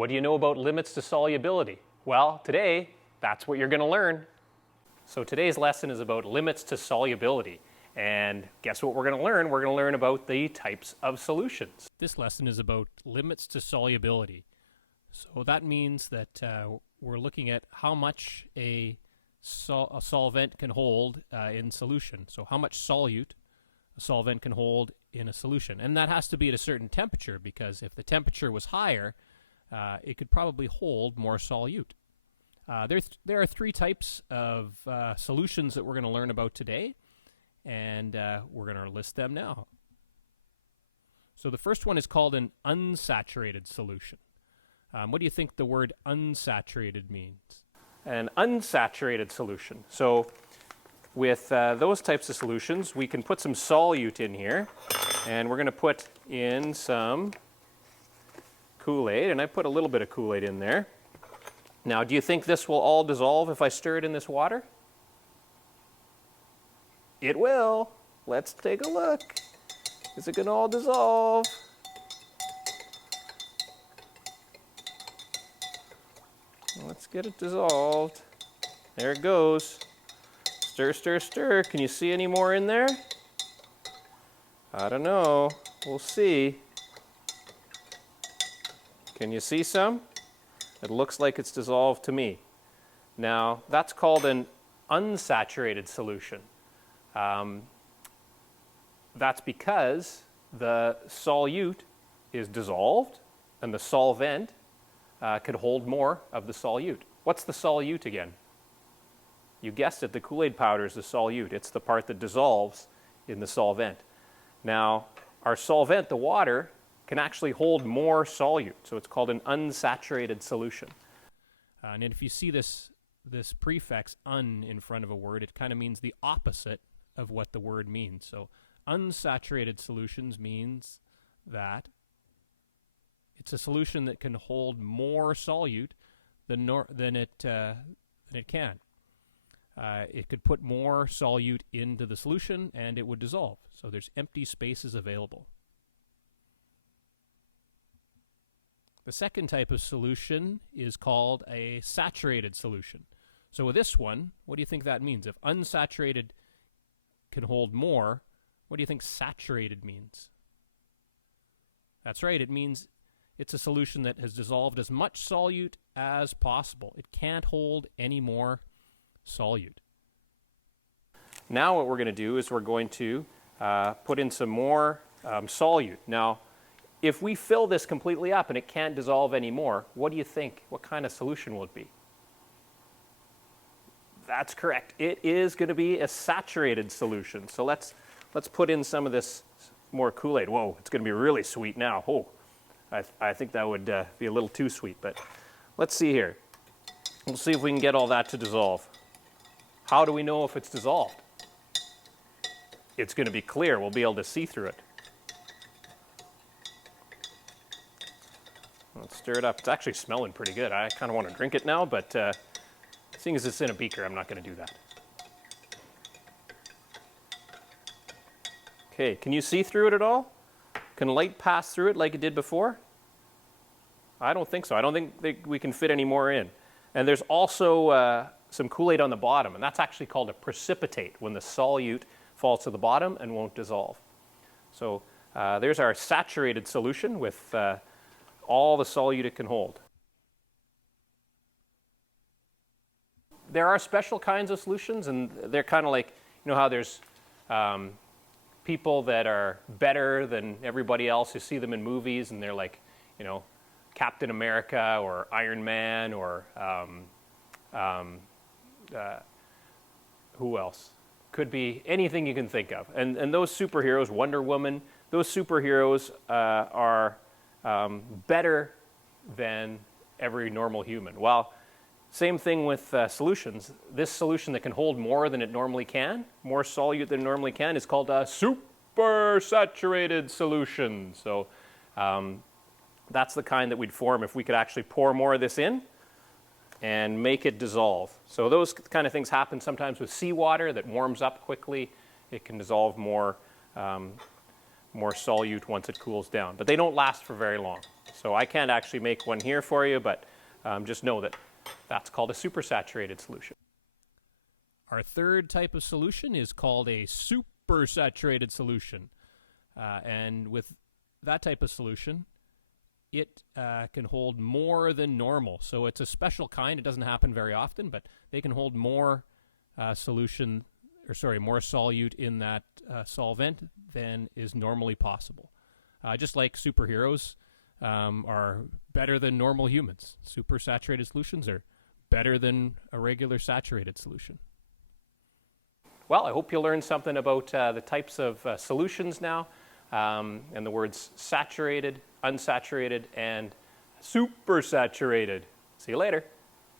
What do you know about limits to solubility? Well, today, that's what you're going to learn. So today's lesson is about limits to solubility. And guess what we're going to learn? We're going to learn about the types of solutions. This lesson is about limits to solubility. So that means that we're looking at how much a solvent can hold in solution. So how much solute a solvent can hold in a solution. And that has to be at a certain temperature, because if the temperature was higher, it could probably hold more solute. There are three types of solutions that we're going to learn about today, and we're going to list them now. So the first one is called an unsaturated solution. What do you think the word unsaturated means? An unsaturated solution. So with those types of solutions, we can put some solute in here, and we're going to put in some Kool-Aid, and I put a little bit of Kool-Aid in there. Now, do you think this will all dissolve if I stir it in this water? It will. Let's take a look. Is it going to all dissolve? Let's get it dissolved. There it goes. Stir, stir, stir. Can you see any more in there? I don't know. We'll see. Can you see some? It looks like it's dissolved to me. Now, that's called an unsaturated solution. That's because the solute is dissolved and the solvent could hold more of the solute. What's the solute again? You guessed it, the Kool-Aid powder is the solute. It's the part that dissolves in the solvent. Now, our solvent, the water, can actually hold more solute, so it's called an unsaturated solution. And if you see this prefix un in front of a word, it kind of means the opposite of what the word means. So unsaturated solutions means that it's a solution that can hold more solute than it can. It could put more solute into the solution and it would dissolve. So there's empty spaces available. The second type of solution is called a saturated solution. So with this one, what do you think that means? If unsaturated can hold more, what do you think saturated means? That's right, it means it's a solution that has dissolved as much solute as possible. It can't hold any more solute. Now what we're going to do is we're going to put in some more solute. Now, if we fill this completely up and it can't dissolve anymore, what do you think? What kind of solution will it be? That's correct. It is going to be a saturated solution. So let's put in some of this more Kool-Aid. Whoa, it's going to be really sweet now. Oh, I think that would be a little too sweet, but let's see here. We'll see if we can get all that to dissolve. How do we know if it's dissolved? It's going to be clear. We'll be able to see through it. Let's stir it up. It's actually smelling pretty good. I kind of want to drink it now, but seeing as it's in a beaker, I'm not going to do that. Okay, can you see through it at all? Can light pass through it like it did before? I don't think so. I don't think we can fit any more in. And there's also some Kool-Aid on the bottom, and that's actually called a precipitate, when the solute falls to the bottom and won't dissolve. So there's our saturated solution with all the solute it can hold. There are special kinds of solutions, and they're kind of like, you know how there's people that are better than everybody else. You see them in movies, and they're like, you know, Captain America or Iron Man or who else? Could be anything you can think of. And those superheroes, Wonder Woman, those superheroes are better than every normal human. Well, same thing with solutions. This solution that can hold more than it normally can, more solute than it normally can, is called a supersaturated solution. So that's the kind that we'd form if we could actually pour more of this in and make it dissolve. So those kind of things happen sometimes with seawater that warms up quickly. It can dissolve more solute once it cools down, but they don't last for very long. So I can't actually make one here for you, but just know that that's called a supersaturated solution. Our third type of solution is called a supersaturated solution. And with that type of solution, it can hold more than normal. So it's a special kind. It doesn't happen very often, but they can hold more more solute in that solvent than is normally possible. Just like superheroes are better than normal humans. Supersaturated solutions are better than a regular saturated solution. Well, I hope you learned something about the types of solutions now, and the words saturated, unsaturated, and supersaturated. See you later.